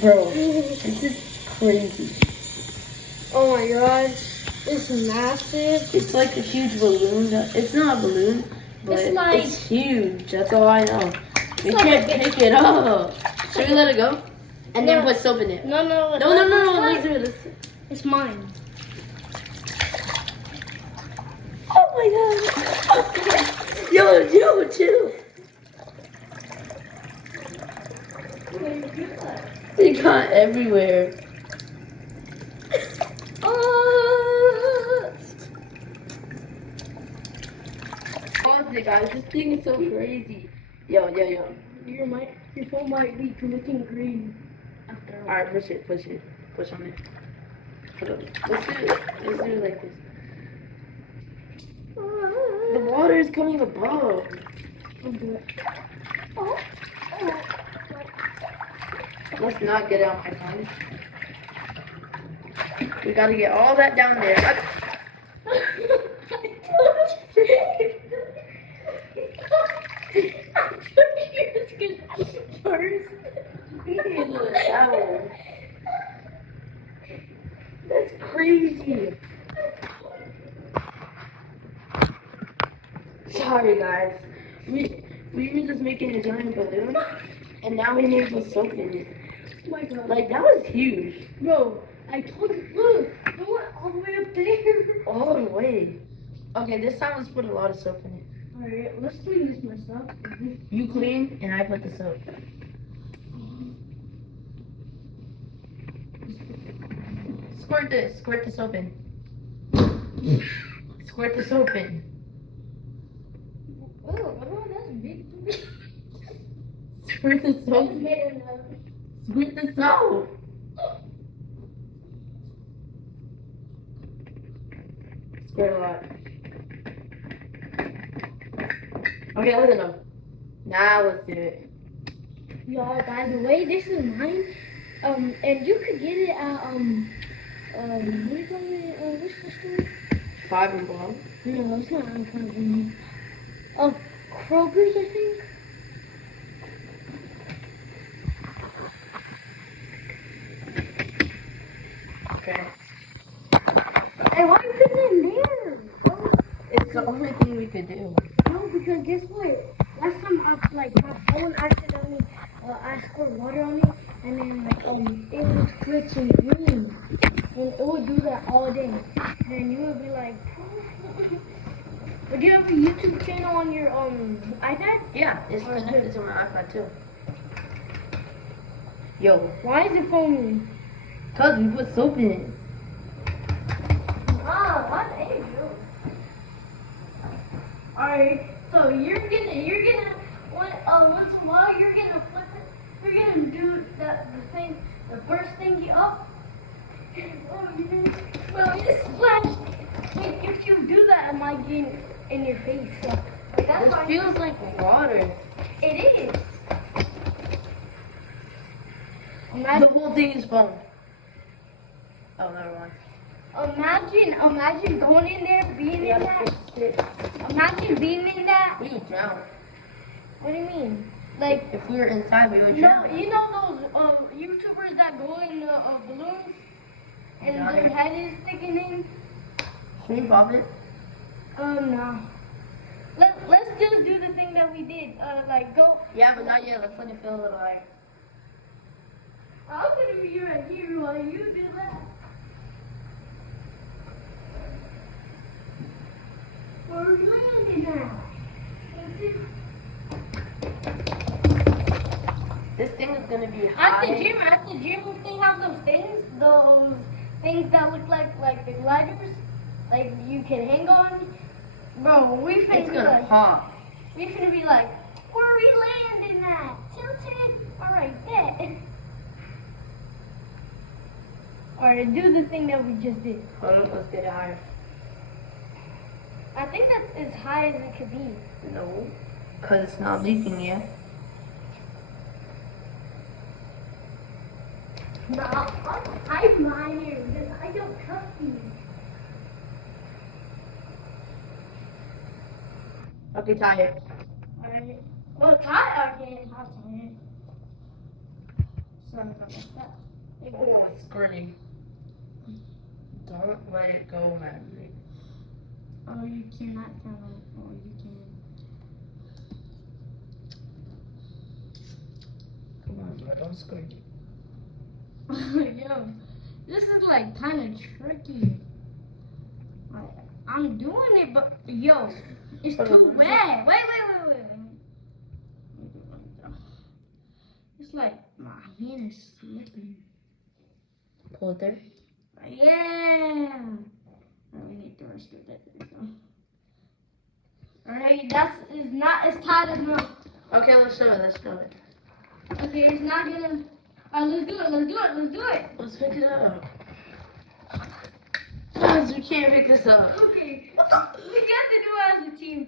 Bro, this is crazy. Oh my gosh, it's massive. It's like a huge balloon. It's not a balloon, but It's like- it's huge. That's all I know. We like can't a big- pick it up. Should we let it go? And then No. put soap in it. No. No. Let's do it. Let's do it. It's mine. Oh my god. Yo, chill. It got everywhere. Honestly, guys, this thing is so crazy. Yo. Your phone might be looking green after a while. Alright, push it. Push on it. Hold on. Let's do it like this. The water is coming above. I'll do it. Let's not get out my phone. We gotta get all that down there. That's crazy. Sorry guys. We were just making a giant balloon and now we need to put soap in it. Oh my god. Like that was huge. Bro, I told you, look, I went all the way up there. All the way. Okay, this time let's put a lot of soap in it. Alright, let's clean this myself. You clean and I put the soap. Squirt the soap in. Squirt the soap in. Oh, that's big. Squirt the soap. Man, Squirt the soap. Squirt a lot. Okay, that's enough. Now let's do it. y'all, by the way, this is mine. And you could get it at what do you call it? What's the store? 5 and below. No, it's not on front of me. Oh, Kroger's, I think. Okay. Hey, why are you putting it in there? Oh, It's the only thing we could do. no, because guess what? Last time my phone accidentally I squirt water on it, and then it was glitching green, and it would do that all day. Then you would be like, but do you have a YouTube channel on your iPad? Yeah, it's connected to my iPad too. Yo, Why is it foaming? cause we put soap in it. Oh, what are you? Alright, so you're gonna once in a while you're gonna flip it. You're gonna do the first thingy up. Well, it splashed. Wait, if you do that, it might get in your face. So, like, that's This why feels like water. it is. The Imagine, whole thing is foam. Oh, never mind. imagine going in there, being We in gotta that. fix it. Imagine being in that. We would drown. What do you mean? Like, If we were inside, we would no, drown. you know those YouTubers that go in the balloons and Yeah. their head is sticking in? Can we pop it? No. Let's just do the thing that we did. Like go. Yeah, but not yet. Let's let it feel a little higher. I'm gonna be right here while you do that. We're landing now. This thing is gonna be At high. the gym, they have those things that look like the gliders, like you can hang on. Bro, we It's finna be gonna like, pop. we finna be like, where we landing at? Tilted. All right, bet. All right, do the thing that we just did. Hold on, let's get it higher. I think that's as high as it could be. No, cause it's not leaking yet. Nah, I'm minor because I don't trust you. Okay, tie it. Alright. Well, tie again. I'll tie it. Sorry about that. Oh, it's squirting. Don't let it go, Maverick. Oh, you cannot count on. Oh, you can. Come on, bro. Don't squirt it. Yo, this is like kind of tricky. Like, I'm doing it, but yo, it's too wet. Wait. It's like my hand is slipping. Pull it there. Yeah. Oh, we need the rest of it. There we go. Alright, it's not as tight enough. Okay, let's show it. Okay, it's not gonna. Alright, let's do it. Let's pick it up. Guys, we can't pick this up. Okay, we got to do it as a team.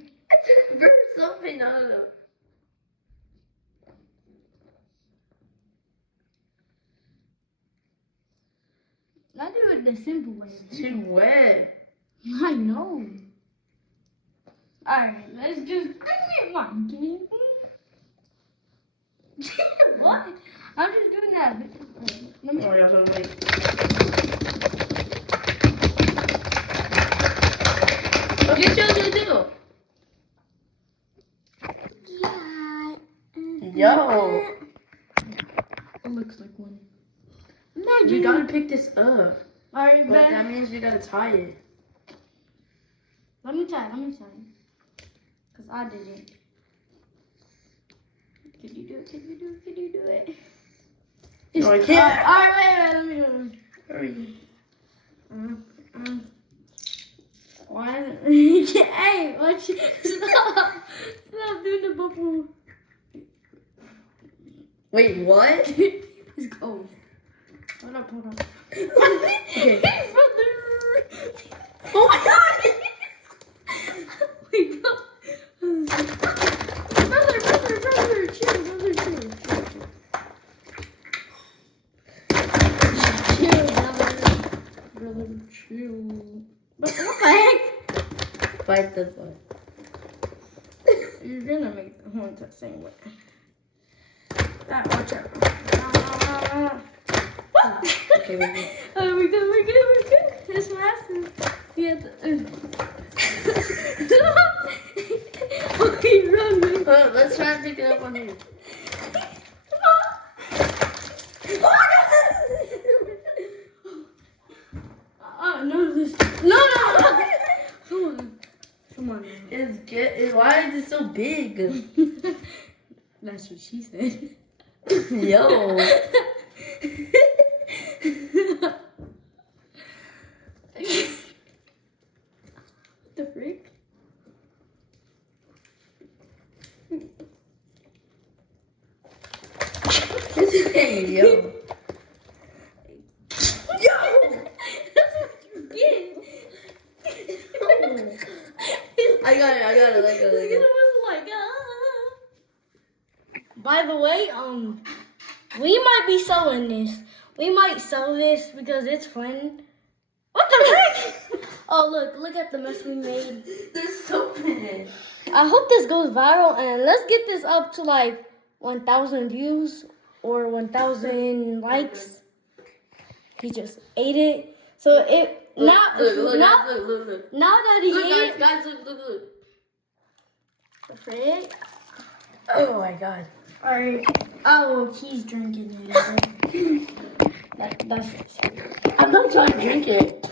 There's something, I don't know. Let's do it the simple way. It's too wet. I know. Alright, let's just get one game. What? I'm just doing that. Let me. Oh, y'all gonna wait. Okay, what you do? Yo. It looks like one. We gotta pick this up. Alright, But that means we gotta tie it. Let me try. Cause I did it. Can you do it? No, I can't. Alright, let me do it. Hurry. Why? Hey, watch it. Stop doing the bubble. Wait, what? It's cold. Hold up. Okay. Brother. Oh my god! Wait, no. Brother, chill. Chill, brother, chill. What the heck? Fight this one. You're gonna make the horn touch same way. Watch out. Okay, we're good. Oh, we're good. It's massive. Yeah. Okay, run. Oh, let's try and pick it up on here. No. Come on. Why is it so big? That's what she said. Yo. The freak? Yo. I got it. By the way, we might be selling this. We might sell this because it's fun. What the heck? Oh, look at the mess we made. There's soap in it. I hope this goes viral and let's get this up to like 1,000 views or 1,000 likes. He just ate it. So Look. now that he ate it, Guys, look. the frick. Oh my god. Alright. Oh, he's drinking it. That's I'm not trying to drink it.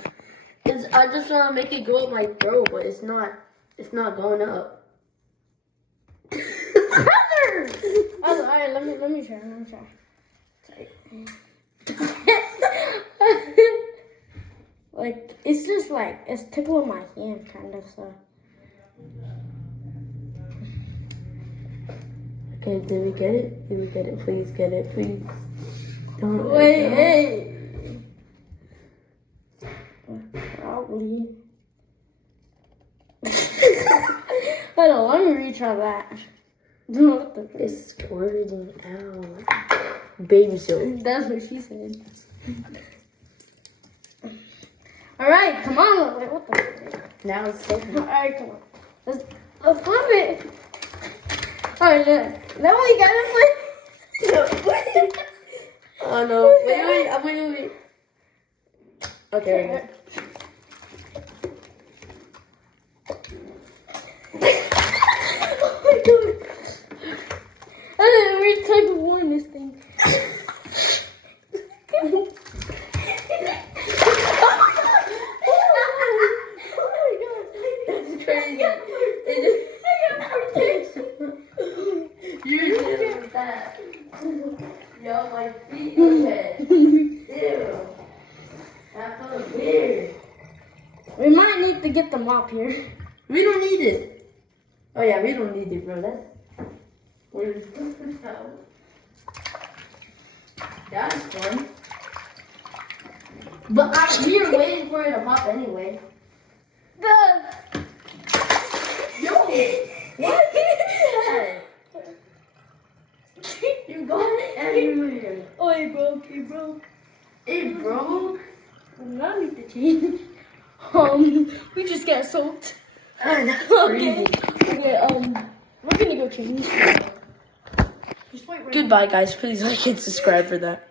I just want to make it go up my throat, but it's not going up. brother. Oh, alright, let me try. Like it's just like it's tickling my hand kind of so. Okay, did we get it? Please get it, please. Don't Wait, hey. Probably. Hold on, let me retry that. What the frick? It's squirting out. Baby soap. That's what she said. Alright, come on. Wait, what the frick? Now it's soapy. Alright, come on. Let's flip it. Alright, that one you got it. Oh no. Wait. Okay, right Oh my god. We're trying to warn this thing. That's crazy. You're dealing with that. Yo, my feet are wet. Ew. That feels weird. We might need to get the mop here. We don't need it. Oh yeah, we don't need it, bro. We're That's fun. But we were waiting for it to pop anyway. Yo, what is that? You got it everywhere. Oh, it broke. It broke. I need to change. We just got soaked. That's Okay. crazy. Okay, we're gonna go change. Just wait right Goodbye, guys. Please like and subscribe for that.